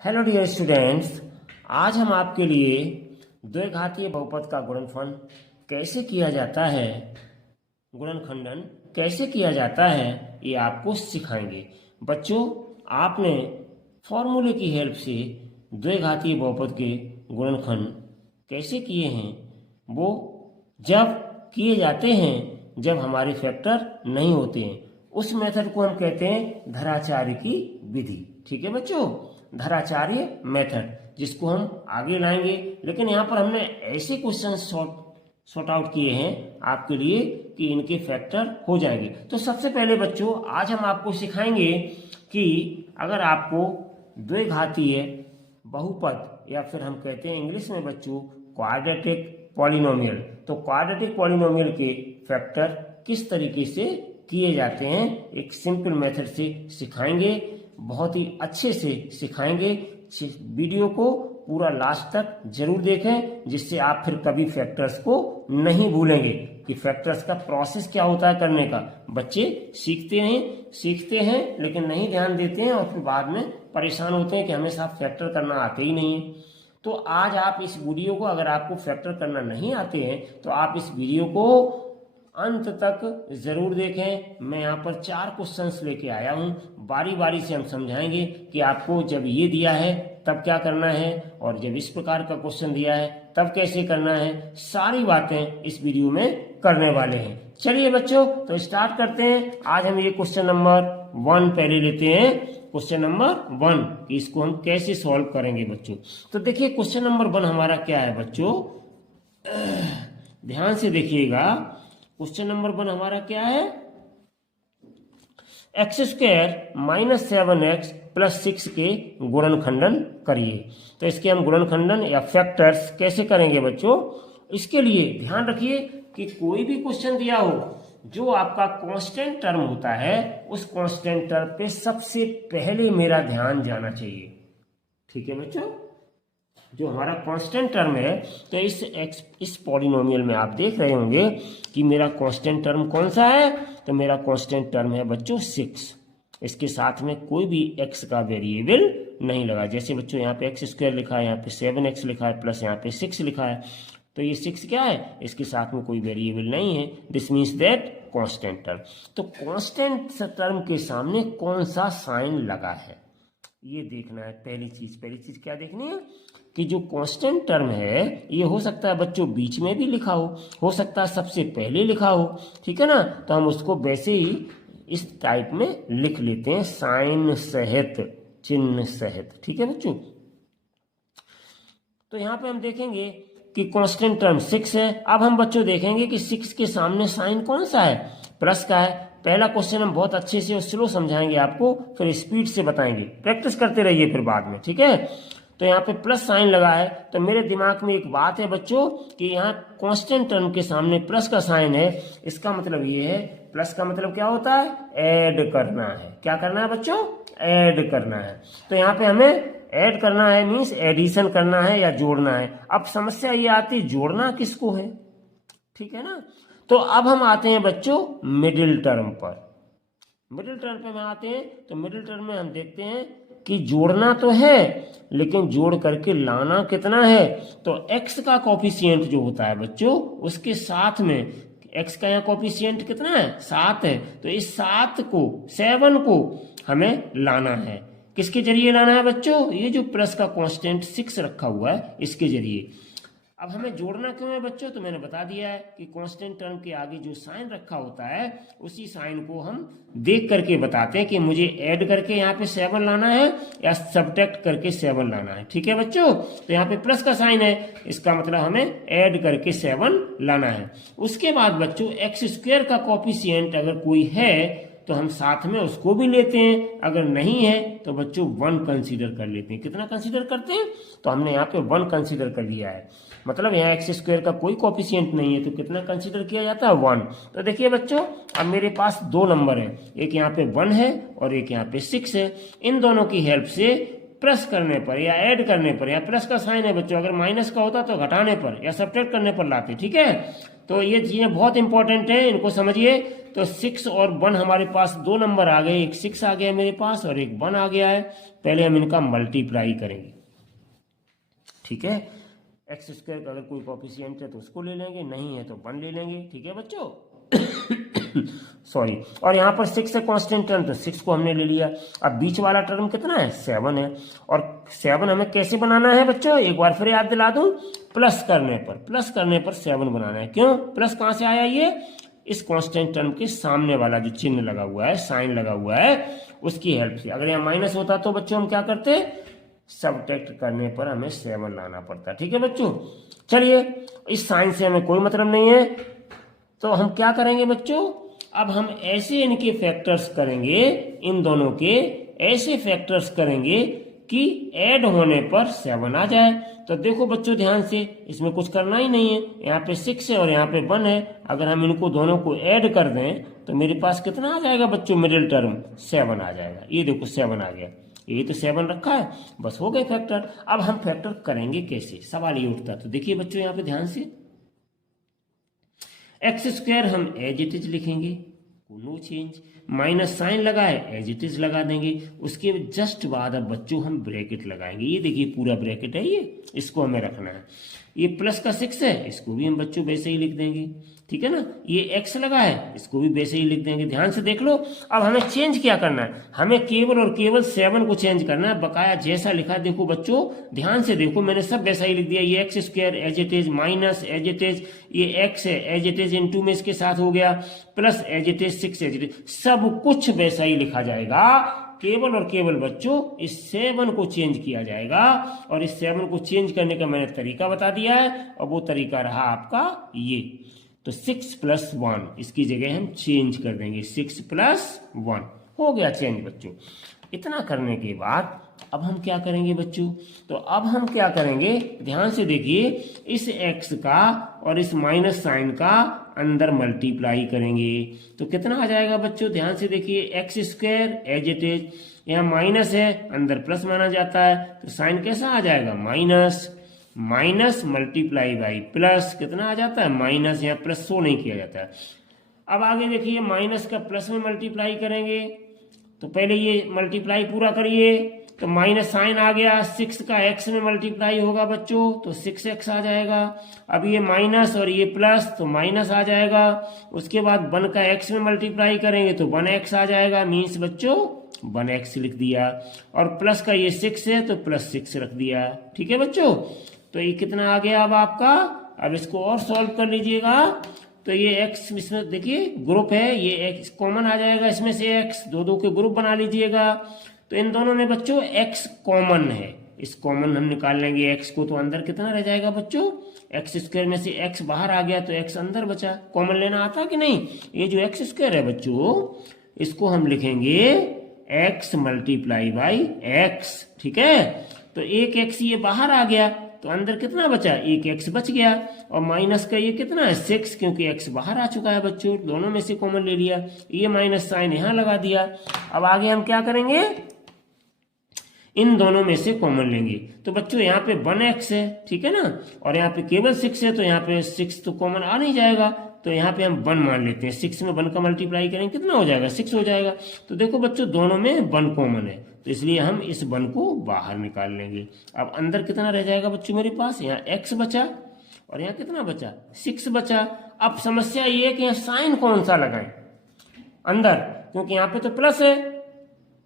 Hello dear students, आज हम आपके लिए द्विघातीय बहुपद का गुणनफल कैसे किया जाता है, गुणनखंडन कैसे किया जाता है, ये आपको सिखाएंगे। बच्चों, आपने फॉर्मूले की हेल्प से द्विघातीय बहुपद के गुणनखंड कैसे किए हैं, वो जब किए जाते हैं जब हमारे फैक्टर नहीं होते हैं, उस मेथड को हम कहते हैं धराचार्य की विधि। ठीक है बच्चों, धराचार्य मेथड, जिसको हम आगे लाएंगे। लेकिन यहाँ पर हमने ऐसे क्वेश्चन सॉर्ट आउट किए हैं आपके लिए कि इनके फैक्टर हो जाएंगे। तो सबसे पहले बच्चों, आज हम आपको सिखाएंगे कि अगर आपको द्विघातीय बहुपद, या फिर हम कहते हैं इंग्लिश में बच्चों क्वाड्रेटिक पॉलिनोमियल, तो क्वाड्रेटिक पॉलिनोमियल के फैक्टर किस तरीके से किए जाते हैं एक सिंपल मेथड से सिखाएंगे, बहुत ही अच्छे से सिखाएंगे। वीडियो को पूरा लास्ट तक जरूर देखें, जिससे आप फिर कभी फैक्टर्स को नहीं भूलेंगे कि फैक्टर्स का प्रोसेस क्या होता है करने का। बच्चे सीखते हैं लेकिन नहीं ध्यान देते हैं और फिर बाद में परेशान होते हैं कि हमें साहब फैक्टर करना आते ही नहीं है। तो आज आप इस वीडियो को, अगर आपको फैक्टर करना नहीं आते हैं तो आप इस वीडियो को अंत तक जरूर देखें। मैं यहाँ पर 4 क्वेश्चंस लेके आया हूँ, बारी बारी से हम समझाएंगे कि आपको जब ये दिया है तब क्या करना है, और जब इस प्रकार का क्वेश्चन दिया है तब कैसे करना है। सारी बातें इस वीडियो में करने वाले हैं। चलिए बच्चों, तो स्टार्ट करते हैं। आज हम ये क्वेश्चन नंबर 1 पहले लेते हैं। क्वेश्चन नंबर 1, इसको हम कैसे सॉल्व करेंगे बच्चों। तो देखिए क्वेश्चन नंबर 1 हमारा क्या है बच्चों, ध्यान से देखिएगा। क्वेश्चन नंबर 1 हमारा क्या है, x² - 7x + 6 के गुणनखंडन करिए। तो इसके हम गुणनखंडन या फैक्टर्स कैसे करेंगे बच्चों। इसके लिए ध्यान रखिए कि कोई भी क्वेश्चन दिया हो जो आपका कांस्टेंट टर्म होता है, उस कांस्टेंट टर्म पे सबसे पहले मेरा ध्यान जाना चाहिए। ठीक है बच्चों, जो हमारा कांस्टेंट टर्म है, तो इस पॉलिनोमियल में आप देख रहे होंगे कि मेरा कांस्टेंट टर्म कौन सा है। तो मेरा कांस्टेंट टर्म है बच्चों 6। इसके साथ में कोई भी x का वेरिएबल नहीं लगा। जैसे बच्चों यहाँ पे x² लिखा है, यहाँ पे 7x लिखा है, प्लस यहाँ पे 6 लिखा है। तो ये 6 क्या है, इसके साथ में कोई वेरिएबल नहीं है। This means that constant term. तो कांस्टेंट टर्म के सामने कौन सा साइन लगा है, ये देखना है। पहली चीज क्या देखनी है कि जो कांस्टेंट टर्म है, ये हो सकता है बच्चों बीच में भी लिखा हो सकता है सबसे पहले लिखा हो। ठीक है ना, तो हम उसको वैसे ही इस टाइप में लिख लेते हैं, साइन सहित, चिन्ह सहित। ठीक है बच्चों, तो यहाँ पे हम देखेंगे कि कांस्टेंट टर्म 6 है। अब हम बच्चों देखेंगे कि 6 के सामने साइन कौन सा है, प्लस का है। पहला क्वेश्चन हम बहुत अच्छे से और स्लो समझाएंगे आपको, फिर स्पीड से बताएंगे, प्रैक्टिस करते रहिए फिर बाद में। ठीक है, तो यहाँ पे प्लस साइन लगा है। तो मेरे दिमाग में एक बात है बच्चों कि यहाँ कांस्टेंट टर्म के सामने प्लस का साइन है। इसका मतलब ये है, प्लस का मतलब क्या होता है, ऐड करना है। क्या करना है बच्चों, ऐड करना है। तो यहाँ पे हमें ऐड करना है, मीन्स एडिशन करना है या जोड़ना है। अब समस्या ये आती, जोड़ना किसको है। ठीक है ना, तो अब हम आते हैं बच्चों मिडिल टर्म पर। मिडिल टर्म पे हम आते हैं, तो मिडिल टर्म में हम देखते हैं कि जोड़ना तो है, लेकिन जोड़ करके लाना कितना है। तो x का कोफिशिएंट जो होता है बच्चों, उसके साथ में x का यहाँ कोफिशिएंट कितना है, 7 है। तो इस 7 को हमें लाना है। किसके जरिए लाना है बच्चों, ये जो प्लस का कांस्टेंट 6 रखा हुआ है, इसके जरिए। अब हमें जोड़ना क्यों है बच्चों, तो मैंने बता दिया है कि कांस्टेंट टर्म के आगे जो साइन रखा होता है, उसी साइन को हम देख करके बताते हैं कि मुझे ऐड करके यहाँ पे 7 लाना है या सब्ट्रैक्ट करके 7 लाना है। ठीक है बच्चों, तो यहाँ पे प्लस का साइन है, इसका मतलब हमें ऐड करके 7 लाना है। उसके बाद बच्चों x² का कोफिशिएंट अगर कोई है तो हम साथ में उसको भी लेते हैं, अगर नहीं है तो बच्चों 1 कंसीडर कर लेते हैं। कितना कंसीडर करते हैं, तो हमने यहाँ पे 1 कंसीडर कर लिया है। मतलब यहाँ x² का कोई कोफिशिएंट नहीं है, तो कितना कंसीडर किया जाता है, 1। तो देखिए बच्चों, अब मेरे पास 2 नंबर है, एक यहाँ पे 1 है और एक यहाँ पे 6 है। इन दोनों की हेल्प से प्लस करने पर या ऐड करने पर, या प्लस का साइन है बच्चों, अगर माइनस का होता तो घटाने पर या सब्ट्रैक्ट करने पर लाते, ठीक है। तो ये चीजें बहुत इंपॉर्टेंट है, इनको समझिए। तो 6 और 1 हमारे पास 2 नंबर आ गए, एक 6 आ गया मेरे पास और एक 1 आ गया है। पहले हम इनका मल्टीप्लाई करेंगे, ठीक है। एक्स स्क्वायर का अगर कोई कोफिशिएंट है तो उसको ले लेंगे, नहीं है तो 1 ले लेंगे, ठीक है बच्चों। सॉरी, और यहाँ पर 6 है कांस्टेंट टर्म, तो 6 को हमने ले लिया। अब बीच वाला टर्म कितना है, 7 है। और 7 हमें कैसे बनाना है बच्चों, एक बार फिर याद दिला दूं, प्लस करने पर 7 बनाना है। क्यों, प्लस कहाँ से आया, ये इस कांस्टेंट टर्म के सामने वाला जो चिन्ह लगा हुआ है, साइन लगा हुआ है, उसकी हेल्प से। अगर यहाँ माइनस होता तो बच्चों हम क्या करते, सब्ट्रैक्ट करने पर हमें 7 लाना पड़ता, ठीक है बच्चों। चलिए, इस साइन से हमें कोई मतलब नहीं है, तो हम क्या करेंगे बच्चों, अब हम ऐसे इनके फैक्टर्स करेंगे, इन दोनों के ऐसे फैक्टर्स करेंगे कि ऐड होने पर 7 आ जाए। तो देखो बच्चों ध्यान से, इसमें कुछ करना ही नहीं है, यहाँ पे 6 है और यहाँ पे 1 है। अगर हम इनको दोनों को ऐड कर दें तो मेरे पास कितना आ जाएगा बच्चों, मिडिल टर्म 7 आ जाएगा। ये देखो 7 आ गया, ये तो 7 रखा है, बस हो गए फैक्टर। अब हम फैक्टर करेंगे कैसे, सवाल ये उठता। तो देखिए बच्चों यहाँ पे ध्यान से, एक्स स्क्वायर हम एज इट इज लिखेंगे, नो चेंज, माइनस साइन लगा है एज इट इज लगा देंगे। उसके जस्ट बाद अब बच्चों हम ब्रैकेट लगाएंगे, ये देखिए पूरा ब्रैकेट है ये, इसको हमें रखना है। ये प्लस का 6 है, इसको भी हम बच्चों वैसे ही लिख देंगे, ठीक है ना। ये एक्स लगा है, इसको भी वैसे ही लिख देंगे। ध्यान से देख लो, अब हमें चेंज क्या करना है, हमें केवल और केवल 7 को चेंज करना है, बकाया जैसा लिखा है। देखो बच्चों ध्यान से देखो, मैंने सब वैसा ही लिख दिया। ये X square as it is, minus as it is, ये एक्स है एज इट इज इनटू में इसके साथ हो गया, plus as it is 6 as it is, सब कुछ वैसा ही लिखा जाएगा। केवल और केवल बच्चों इस 7 को चेंज किया जाएगा, और इस 7 को चेंज करने का मैंने तरीका बता दिया है, और वो तरीका रहा आपका ये। तो 6 + 1 इसकी जगह हम चेंज कर देंगे, 6 + 1 हो गया चेंज बच्चों। इतना करने के बाद अब हम क्या करेंगे बच्चों, तो अब हम क्या करेंगे, ध्यान से देखिए, इस x का और इस माइनस साइन का अंदर मल्टीप्लाई करेंगे। तो कितना आ जाएगा बच्चों, ध्यान से देखिए, X square as it is, यहाँ माइनस है अंदर प्लस माना जाता है, तो साइन कैसा आ जाएगा, minus, minus multiply by plus, कितना आ जाता है, माइनस, यहाँ प्लस शो नहीं किया जाता है। अब आगे देखिए, माइनस का प्लस में मल्टीप्लाई करेंगे, तो पहले ये मल्टीप्लाई पूरा करिए, तो माइनस साइन आ गया, 6 का x में मल्टीप्लाई होगा बच्चों, तो 6x आ जाएगा। अब ये माइनस और ये प्लस, तो माइनस आ जाएगा। उसके बाद 1 का x में मल्टीप्लाई करेंगे तो 1x आ जाएगा, मीन्स बच्चों 1x लिख दिया। और प्लस का ये 6 है तो प्लस 6 रख दिया, ठीक है बच्चों। तो ये कितना आ गया अब आपका, अब इसको और सॉल्व कर लीजिएगा। तो ये x इसमें देखिए ग्रुप है, ये x कॉमन आ जाएगा, इसमें से x, दो के ग्रुप बना लीजिएगा। तो इन दोनों में बच्चों x कॉमन है, इस कॉमन हम निकाल लेंगे x को, तो अंदर कितना रह जाएगा बच्चों, एक्स स्क्वायर में से x बाहर आ गया तो x अंदर बचा। कॉमन लेना आता कि नहीं, ये जो एक्स स्क्वायर है बच्चों, इसको हम लिखेंगे x मल्टीप्लाई बाई x, ठीक है। तो एक x ये बाहर आ गया, तो अंदर कितना बचा, एक x बच गया, और माइनस का ये कितना है 6, क्योंकि x बाहर आ चुका है बच्चों, दोनों में से कॉमन ले लिया, ये माइनस साइन यहाँ लगा दिया। अब आगे हम क्या करेंगे, इन दोनों में से कॉमन लेंगे। तो बच्चों यहाँ पे 1x है, ठीक है ना, और यहाँ पे केवल 6 है, तो यहाँ पे 6 तो कॉमन आ नहीं जाएगा, तो यहाँ पे हम 1 मान लेते हैं। 6 में 1 का मल्टीप्लाई करेंगे कितना हो जाएगा, 6 हो जाएगा। तो देखो बच्चों दोनों में 1 कॉमन है, तो इसलिए हम इस 1 को बाहर निकाल लेंगे। अब अंदर कितना रह जाएगा बच्चों मेरे पास, यहाँ x बचा और यहाँ कितना बचा, 6 बचा। अब समस्या ये है कि यहाँ साइन कौन सा लगाएं अंदर, क्योंकि यहाँ पे तो प्लस है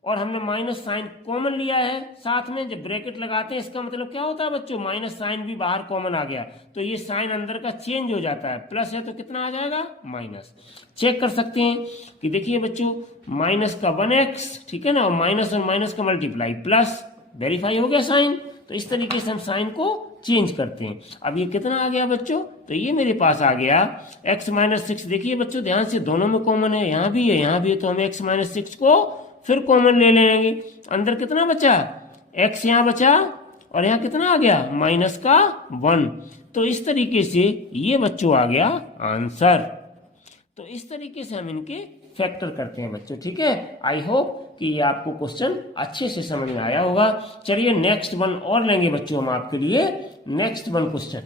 और हमने माइनस साइन कॉमन लिया है साथ में। जब ब्रैकेट लगाते हैं इसका मतलब क्या होता है बच्चों, माइनस साइन भी बाहर कॉमन आ गया, तो ये साइन अंदर का चेंज हो जाता है, प्लस है तो कितना आ जाएगा, माइनस। चेक कर सकते हैं कि देखिए बच्चों, माइनस का 1x, ठीक है ना, और माइनस का मल्टीप्लाई प्लस, वेरीफाई हो गया साइन। तो इस तरीके से हम साइन को चेंज करते हैं। अब ये कितना आ गया बच्चों, तो ये मेरे पास आ गया x - 6। देखिए बच्चों ध्यान से, दोनों में कॉमन है, यहाँ भी है यहाँ भी है, तो हम x - 6 को फिर कॉमन ले लेंगे। अंदर कितना बचा, x यहाँ बचा और यहाँ कितना आ गया, माइनस का 1। तो इस तरीके से ये बच्चों आ गया आंसर। तो इस तरीके से हम इनके फैक्टर करते हैं बच्चों। ठीक है, आई होप कि ये आपको क्वेश्चन अच्छे से समझ में आया होगा। चलिए नेक्स्ट वन और लेंगे बच्चों हम आपके लिए। नेक्स्ट वन क्वेश्चन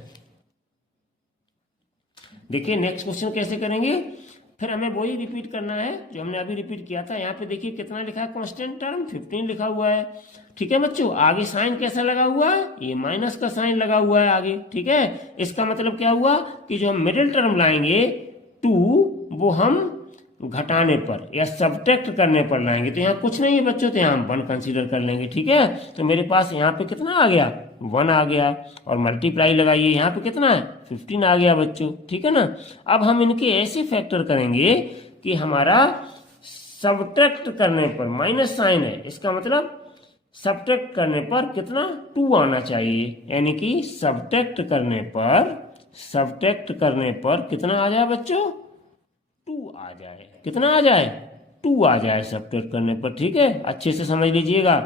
देखिए, नेक्स्ट क्वेश्चन कैसे करेंगे, फिर हमें वही रिपीट करना है जो हमने अभी रिपीट किया था। यहाँ पे देखिए कितना लिखा है कांस्टेंट टर्म, 15 लिखा हुआ है। ठीक है बच्चों, आगे साइन कैसा लगा हुआ है, ये माइनस का साइन लगा हुआ है आगे। ठीक है, इसका मतलब क्या हुआ कि जो हम मिडिल टर्म लाएंगे 2, वो हम घटाने पर या सब्ट्रैक्ट करने पर लाएंगे। तो यहाँ कुछ नहीं है बच्चों, तो यहाँ हम 1 कंसीडर कर लेंगे। ठीक है, तो मेरे पास यहाँ पे कितना आ गया, 1 आ गया, और मल्टीप्लाई लगाइए, यहाँ पे कितना है, 15 आ गया बच्चों। ठीक है ना, अब हम इनके ऐसे फैक्टर करेंगे कि हमारा सब्ट्रैक्ट करने पर माइनस साइन है, इसका मतलब सब्ट्रैक्ट करने पर कितना, 2 आना चाहिए, यानी कि सब्ट्रैक्ट करने पर कितना आ जाए बच्चों, 2 आ जाए। कितना आ जाए, 2 आ जाए सब्ट्रैक्ट करने पर। ठीक है, अच्छे से समझ लीजिएगा।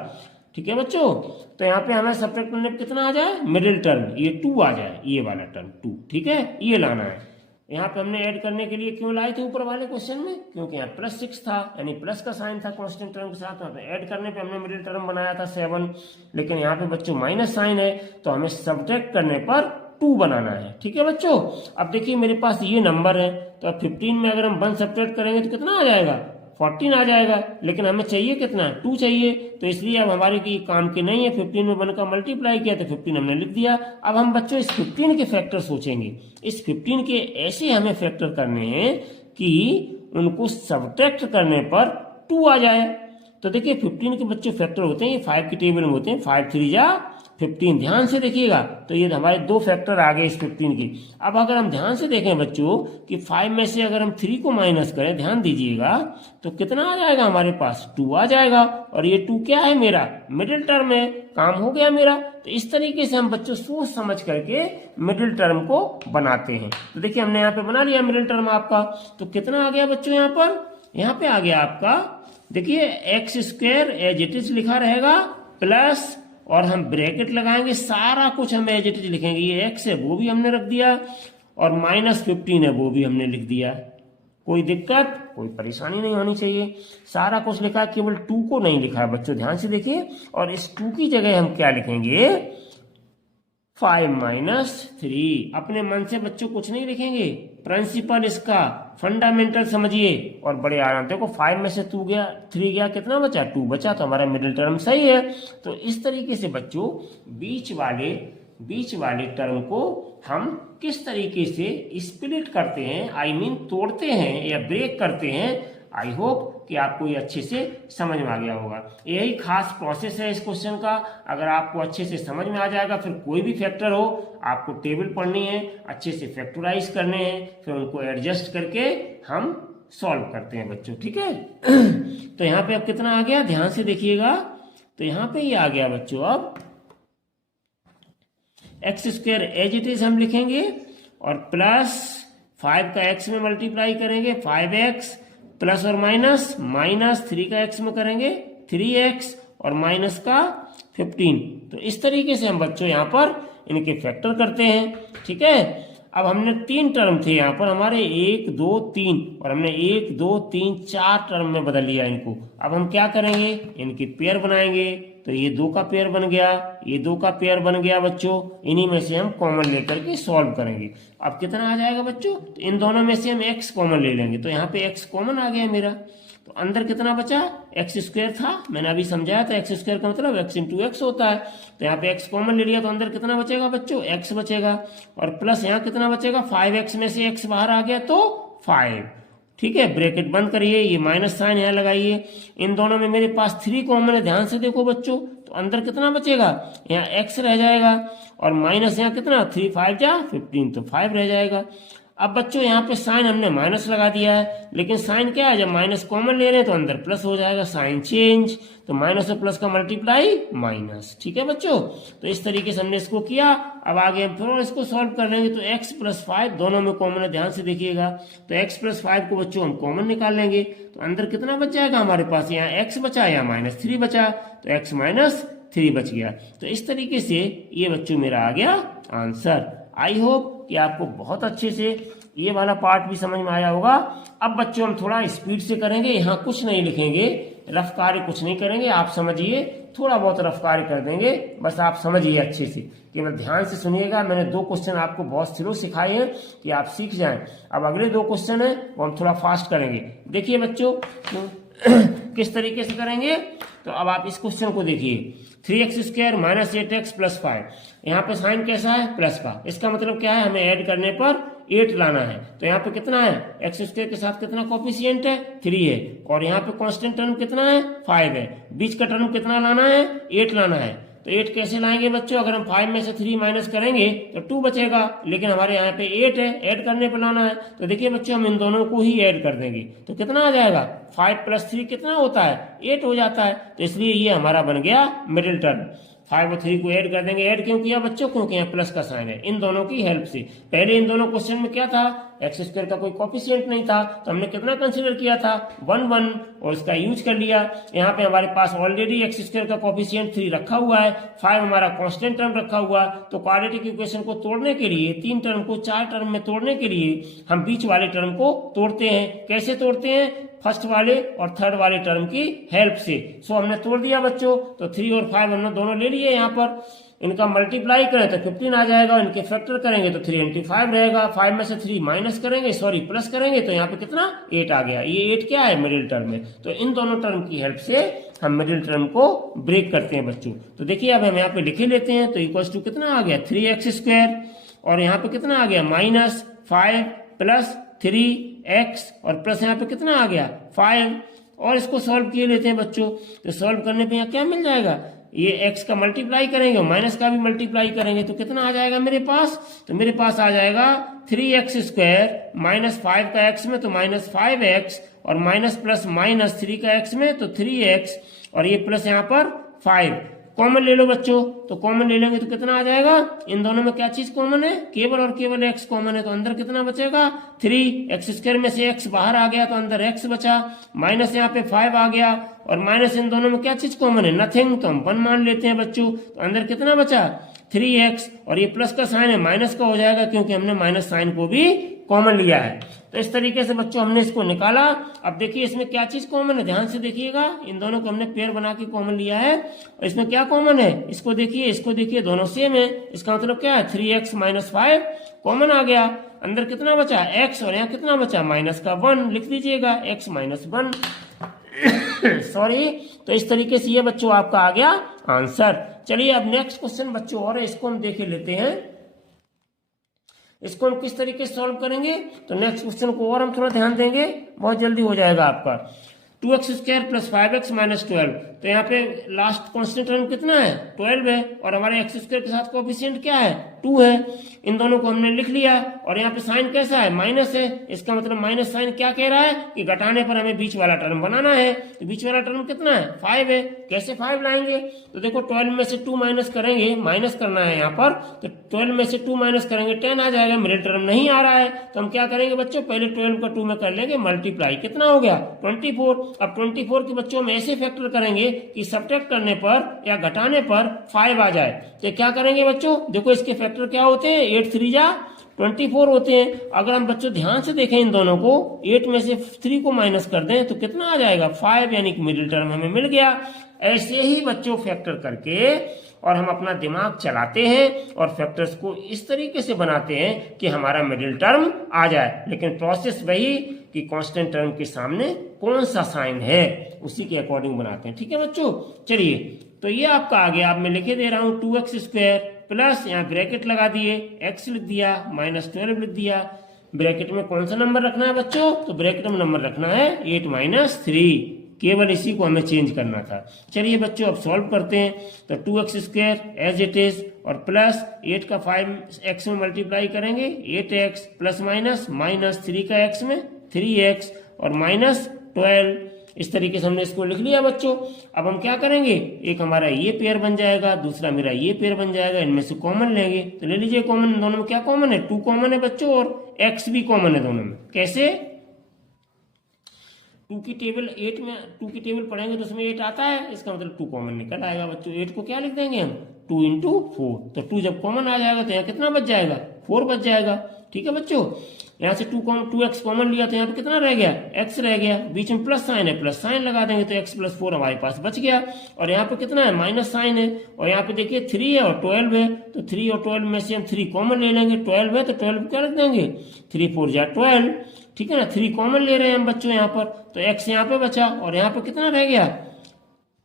ठीक है बच्चों, तो यहाँ पे हमें सब्ट्रैक्ट करने पर कितना आ जाए, मिडिल टर्म ये 2 आ जाए, ये वाला टर्म 2। ठीक है, ये लाना है। यहाँ पे हमने ऐड करने के लिए क्यों लाए थे ऊपर वाले क्वेश्चन में, क्योंकि यहाँ +6 था, यानी प्लस का साइन था कांस्टेंट टर्म के साथ। तो ऐड करने पे हमने मिडिल टर्म बनाया था 7, लेकिन यहाँ पे बच्चों माइनस साइन है, तो हमें सब्ट्रैक्ट करने पर 2 बनाना है। ठीक है बच्चों, अब देखिए मेरे पास ये नंबर है, तो अब 15 में अगर हम 1 सब्ट्रैक्ट करेंगे तो कितना आ जाएगा, 14 आ जाएगा, लेकिन हमें चाहिए कितना, 2 चाहिए। तो इसलिए अब हमारे की काम की नहीं है, 15 में 1 का मल्टीप्लाई किया तो 15 हमने लिख दिया। अब हम बच्चों इस 15 के फैक्टर सोचेंगे। इस 15 के ऐसे हमें फैक्टर करने हैं कि उनको सब्ट्रैक्ट करने पर 2 आ जाए। तो देखिए 15 के बच्चों फैक्टर होते हैं, ये 5 की टेबल में होते हैं, 5 3 जा 15। ध्यान से देखिएगा, तो ये हमारे 2 फैक्टर आ गए इस 15 की। अब अगर हम ध्यान से देखें बच्चों कि 5 में से अगर हम 3 को माइनस करें, ध्यान दीजिएगा, तो कितना आ जाएगा हमारे पास, 2 आ जाएगा। और ये 2 क्या है, मेरा मिडिल टर्म है, काम हो गया मेरा। तो इस तरीके से हम बच्चों सोच समझ करके मिडिल टर्म को बनाते हैं। तो देखिए हमने यहाँ पे बना लिया मिडिल टर्म आपका। तो कितना आ गया बच्चों, यहाँ पे आ गया आपका, देखिए x² एज इट इज लिखा रहेगा, प्लस और हम ब्रैकेट लगाएंगे, सारा कुछ हम एज इट इज लिखेंगे। ये x है वो भी हमने रख दिया, और -15 है वो भी हमने लिख दिया। कोई दिक्कत, कोई परेशानी नहीं होनी चाहिए, सारा कुछ लिखा, केवल 2 को नहीं लिखा है बच्चों, ध्यान से देखिए। और इस 2 की जगह हम क्या लिखेंगे, 5 - 3। अपने मन से बच्चों कुछ नहीं लिखेंगे, प्रिंसिपल इसका फंडामेंटल समझिए और बड़े आराम। देखो 5 में से 2 गया, 3 गया, कितना बचा, 2 बचा, तो हमारा मिडिल टर्म सही है। तो इस तरीके से बच्चों बीच वाले टर्म को हम किस तरीके से स्प्लिट करते हैं, आई मीन तोड़ते हैं या ब्रेक करते हैं। आई होप कि आपको ये अच्छे से समझ में आ गया होगा। यही खास प्रोसेस है इस क्वेश्चन का। अगर आपको अच्छे से समझ में आ जाएगा, फिर कोई भी फैक्टर हो, आपको टेबल पढ़नी है, अच्छे से फैक्टराइज करने हैं, फिर उनको एडजस्ट करके हम सॉल्व करते हैं बच्चों। ठीक है, तो यहाँ पे अब कितना आ गया, ध्यान से देखिएगा। तो यहाँ पे ये आ गया बच्चों, अब x² एज इट इज हम लिखेंगे, और प्लस 5 का x में मल्टीप्लाई करेंगे, 5x, प्लस और माइनस, -3 का x में करेंगे 3x, और माइनस का 15। तो इस तरीके से हम बच्चों यहाँ पर इनके फैक्टर करते हैं। ठीक है, अब हमने 3 टर्म थे यहाँ पर हमारे, 1 2 3, और हमने 1 2 3 4 टर्म में बदल लिया इनको। अब हम क्या करेंगे, इनकी पेयर बनाएंगे। तो ये 2 का पेयर बन गया, ये 2 का पेयर बन गया बच्चों, इन्हीं में से हम कॉमन लेकर के सॉल्व करेंगे। अब कितना आ जाएगा बच्चों, तो इन दोनों में से हम x कॉमन ले लेंगे। तो यहाँ पे x कॉमन आ गया मेरा, तो अंदर कितना बचा, x² था, मैंने अभी समझाया था x² का मतलब x × x होता है। तो यहाँ पे x कॉमन ले लिया, तो अंदर कितना बचेगा बच्चों, x बचेगा, और प्लस यहाँ कितना बचेगा, 5x में से x बाहर आ गया तो 5। ठीक है, ब्रैकेट बंद करिए, ये माइनस साइन यहाँ लगाइए। इन दोनों में मेरे पास 3 कॉमन है, ध्यान से देखो बच्चों। तो अंदर कितना बचेगा, यहाँ x रह जाएगा, और माइनस यहाँ कितना, 3 5 जा 15, तो 5 रह जाएगा। अब बच्चों यहाँ पे साइन हमने माइनस लगा दिया है, लेकिन साइन क्या है, जब माइनस कॉमन ले रहे हैं तो अंदर प्लस हो जाएगा, साइन चेंज। तो माइनस और प्लस का मल्टीप्लाई माइनस। ठीक है बच्चों, तो इस तरीके से हमने इसको किया। अब आगे हम फिर इसको सॉल्व कर लेंगे। तो x + 5 दोनों में कॉमन है, ध्यान से देखिएगा। तो x + 5 को बच्चों हम कॉमन निकाल लेंगे, तो अंदर कितना बच जाएगा हमारे पास, यहाँ x बचा, यहाँ -3 बचा, तो x - 3 बच गया। तो इस तरीके से ये बच्चों मेरा आ गया आंसर। आई होप कि आपको बहुत अच्छे से ये वाला पार्ट भी समझ में आया होगा। अब बच्चों हम थोड़ा स्पीड से करेंगे, यहाँ कुछ नहीं लिखेंगे, रफ कार्य कुछ नहीं करेंगे, आप समझिए, थोड़ा बहुत रफ कार्य कर देंगे, बस आप समझिए अच्छे से, केवल ध्यान से सुनिएगा। मैंने 2 क्वेश्चन आपको बहुत स्लो सिखाए हैं कि आप सीख जाएं। अब अगले 2 क्वेश्चन है वो हम थोड़ा फास्ट करेंगे। देखिए बच्चों किस तरीके से करेंगे, तो अब आप इस क्वेश्चन को देखिए, 3x² - 8x + 5। यहाँ पे साइन कैसा है, प्लस का, इसका मतलब क्या है, हमें ऐड करने पर 8 लाना है। तो यहाँ पे कितना है, x² के साथ कितना कोफिशिएंट है, 3 है, और यहाँ पे कांस्टेंट टर्म कितना है, 5 है, बीच का टर्म कितना लाना है, 8 लाना है। तो 8 कैसे लाएंगे बच्चों, अगर हम 5 में से 3 माइनस करेंगे तो 2 बचेगा, लेकिन हमारे यहाँ पे 8 है, ऐड करने पर लाना है। तो देखिए बच्चों हम इन दोनों को ही ऐड कर देंगे, तो कितना आ जाएगा, 5 + 3 कितना होता है, 8 हो जाता है। तो इसलिए ये हमारा बन गया मिडिल टर्म। 5 और 3 को ऐड कर देंगे। ऐड क्यों किया बच्चों, क्योंकि यहाँ प्लस का साइन है, इन दोनों की हेल्प से। पहले इन दोनों क्वेश्चन में क्या था, x² का कोई कोफिशिएंट नहीं था, तो हमने कितना कंसीडर किया था, 1 1, और इसका यूज कर लिया। यहाँ पे हमारे पास ऑलरेडी x² का कोफिशिएंट 3 रखा हुआ है, 5 हमारा कांस्टेंट टर्म रखा हुआ। तो क्वाड्रेटिक इक्वेशन को तोड़ने के लिए, 3 टर्म को 4 टर्म में तोड़ने के लिए हम बीच वाले टर्म को तोड़ते हैं। कैसे तोड़ते हैं, फर्स्ट वाले और थर्ड वाले टर्म की हेल्प से। सो हमने तोड़ दिया बच्चों, तो 3 और 5 हमने दोनों ले लिए। यहाँ पर इनका मल्टीप्लाई करें तो 15 आ जाएगा, इनके फैक्टर करेंगे तो 3 × 5 रहेगा। 5 में से 3 माइनस करेंगे, सॉरी प्लस करेंगे, तो यहाँ पे कितना 8 आ गया। ये 8 क्या है, मिडिल टर्म है। तो इन दोनों टर्म की हेल्प से हम मिडिल टर्म को ब्रेक करते हैं बच्चों। तो देखिए अब हम यहाँ पे लिखे लेते हैं, तो इक्वल टू कितना आ गया, 3x², और यहाँ पे कितना आ गया, -5 + 3x, और प्लस यहाँ पे कितना आ गया, 5, और इसको सॉल्व किए लेते हैं बच्चों। तो सॉल्व करने पे यहाँ क्या मिल जाएगा, ये x का मल्टीप्लाई करेंगे और माइनस का भी मल्टीप्लाई करेंगे, तो कितना आ जाएगा मेरे पास, तो मेरे पास आ जाएगा 3x² -5 का x में तो -5x, और माइनस प्लस माइनस 3 का x में तो 3x, और ये प्लस यहाँ पर 5। कॉमन ले लो बच्चों, तो कॉमन ले लेंगे तो कितना आ जाएगा, इन दोनों में क्या चीज कॉमन है, केवल और केवल x कॉमन है, तो अंदर कितना बचेगा 3x² में से x बाहर आ गया तो अंदर x बचा, माइनस यहाँ पे 5 आ गया, और माइनस इन दोनों में क्या चीज कॉमन है, नथिंग, तो हम 1 मान लेते हैं बच्चों। तो अंदर कितना बचा 3x, और ये प्लस का साइन है माइनस का हो जाएगा, क्योंकि हमने माइनस साइन को भी कॉमन लिया है। तो इस तरीके से बच्चों हमने इसको निकाला। अब देखिए इसमें क्या चीज कॉमन है, ध्यान से देखिएगा, इन दोनों को हमने पेयर बना के कॉमन लिया है, और इसमें क्या कॉमन है, इसको देखिए दोनों सेम है। इसका मतलब क्या है, 3x - 5 कॉमन आ गया, अंदर कितना बचा x, और यहाँ कितना बचा माइनस का 1, लिख लीजिएगा x - 1 सॉरी। तो इस तरीके से ये बच्चों आपका आ गया आंसर। चलिए अब नेक्स्ट क्वेश्चन बच्चों और है, इसको हम देख लेते हैं, इसको हम किस तरीके से सॉल्व करेंगे। तो नेक्स्ट क्वेश्चन को और हम थोड़ा ध्यान देंगे, बहुत जल्दी हो जाएगा आपका। 2x² + 5x - 12, तो यहाँ पे लास्ट कांस्टेंट टर्म कितना है, 12 है, और हमारे x² के साथ कोएफिशिएंट क्या है, 2 है। इन दोनों को हमने लिख लिया, और यहाँ पे साइन कैसा है, माइनस है, इसका मतलब माइनस साइन क्या कह रहा है कि घटाने पर हमें बीच वाला टर्म बनाना है। तो बीच वाला टर्म कितना है, 5 है। कैसे 5 लाएंगे, तो देखो 12 में से 2 माइनस करेंगे, माइनस करना है यहाँ पर, तो 12 में से 2 माइनस करेंगे 10 आ जाएगा, मिडिल टर्म नहीं आ रहा है। तो हम क्या करेंगे बच्चों, पहले 12 का 2 में कर लेंगे मल्टीप्लाई, कितना हो गया 24। अब 24 के बच्चों हम ऐसे फैक्टर करेंगे कि सब्ट्रैक्ट करने पर या घटाने पर 5 आ जाए। तो क्या करेंगे बच्चों, देखो इसके फैक्टर क्या होते हैं, 8 3 जा 24 होते हैं। अगर हम बच्चों ध्यान से देखें इन दोनों को, 8 में से 3 को माइनस कर दें तो कितना आ जाएगा 5, यानी कि मिडिल टर्म हमें मिल गया। ऐसे ही बच्चों फैक्टर करके और हम अपना दिमाग चलाते हैं और फैक्टर्स को इस तरीके से बनाते हैं कि हमारा मिडिल टर्म आ जाए। लेकिन प्रोसेस वही कि कांस्टेंट टर्म के सामने कौन सा साइन है उसी के अकॉर्डिंग बनाते हैं। ठीक है बच्चों, चलिए तो ये आपका आ गया। अब मैं लिखे दे रहा हूं 2x² प्लस, यहाँ ब्रैकेट लगा दिए, x लिख दिया, -12 लिख दिया। ब्रैकेट में कौन सा नंबर रखना है बच्चों, तो ब्रैकेट में नंबर रखना है 8 - 3, केवल इसी को हमें चेंज करना था। चलिए बच्चों अब सॉल्व करते हैं। तो 2x² एज इट इज, और प्लस 8 का 5x में मल्टीप्लाई करेंगे 8x, प्लस माइनस -3 का x में 3x, और -12। इस तरीके से हमने इसको लिख लिया बच्चों। अब हम क्या करेंगे, एक हमारा ये पेयर बन जाएगा, दूसरा मेरा ये पेयर बन जाएगा, इनमें से कॉमन लेंगे। तो ले लीजिए कॉमन, दोनों में क्या कॉमन है, 2 कॉमन है बच्चों, और x भी कॉमन है दोनों में। कैसे, टू की टेबल पढ़ेंगे तो उसमें 8 आता है, इसका मतलब 2 कॉमन निकल आएगा बच्चों। 8 को क्या लिख देंगे हम, 2 इंटू 4। तो 2 जब कॉमन आ जाएगा तो यहाँ कितना बच जाएगा, 4 बच जाएगा। ठीक है बच्चों, यहाँ से 2x कॉमन लिया तो यहाँ पे कितना रह गया, x रह गया, बीच में प्लस साइन है, प्लस साइन लगा देंगे तो x + 4 हमारे पास बच गया। और यहाँ पे कितना है, माइनस साइन है, और यहाँ पे देखिए 3 है और 12 है, तो 3 और 12 में से हम 3 कॉमन ले लेंगे। 12 है तो 12 क्या रख देंगे, 3 4 जा 12। ठीक है ना, 3 कॉमन ले रहे हैं हम बच्चों यहाँ पर, तो x यहाँ पे बचा, और यहाँ पे कितना रह गया,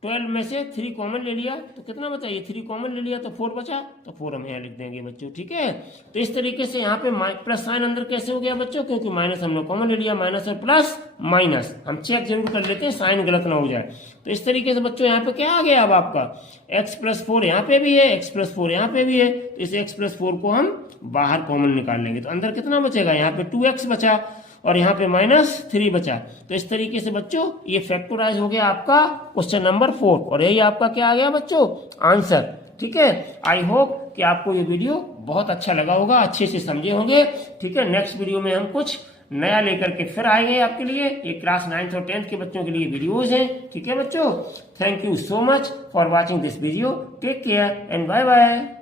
12 में से 3 कॉमन ले लिया तो कितना बचा, ये 3 कॉमन ले लिया तो 4 बचा, तो 4 हम यहाँ लिख देंगे बच्चों। ठीक है, तो इस तरीके से यहाँ पे प्लस साइन अंदर कैसे हो गया बच्चों, क्योंकि माइनस हमने कॉमन ले लिया, माइनस और प्लस माइनस, हम चेक जरूर कर लेते हैं साइन गलत ना हो जाए। तो इस तरीके से बच्चों यहाँ पे क्या आ गया, अब आपका x + 4 यहाँ पे भी है, x + 4 यहाँ पे भी है, तो इस x + 4 को हम बाहर कॉमन निकाल लेंगे तो अंदर कितना बचेगा, यहाँ पे 2x बचा और यहाँ पे -3 बचा। तो इस तरीके से बच्चों ये फैक्टराइज हो गया आपका क्वेश्चन नंबर 4, और यही आपका क्या आ गया बच्चों, आंसर। ठीक है, आई होप कि आपको ये वीडियो बहुत अच्छा लगा होगा, अच्छे से समझे होंगे। ठीक है, नेक्स्ट वीडियो में हम कुछ नया लेकर के फिर आएंगे आपके लिए। ये क्लास 9th और 10th के बच्चों के लिए वीडियोज हैं। ठीक है बच्चों, thank you so much for watching this video, take care and bye bye.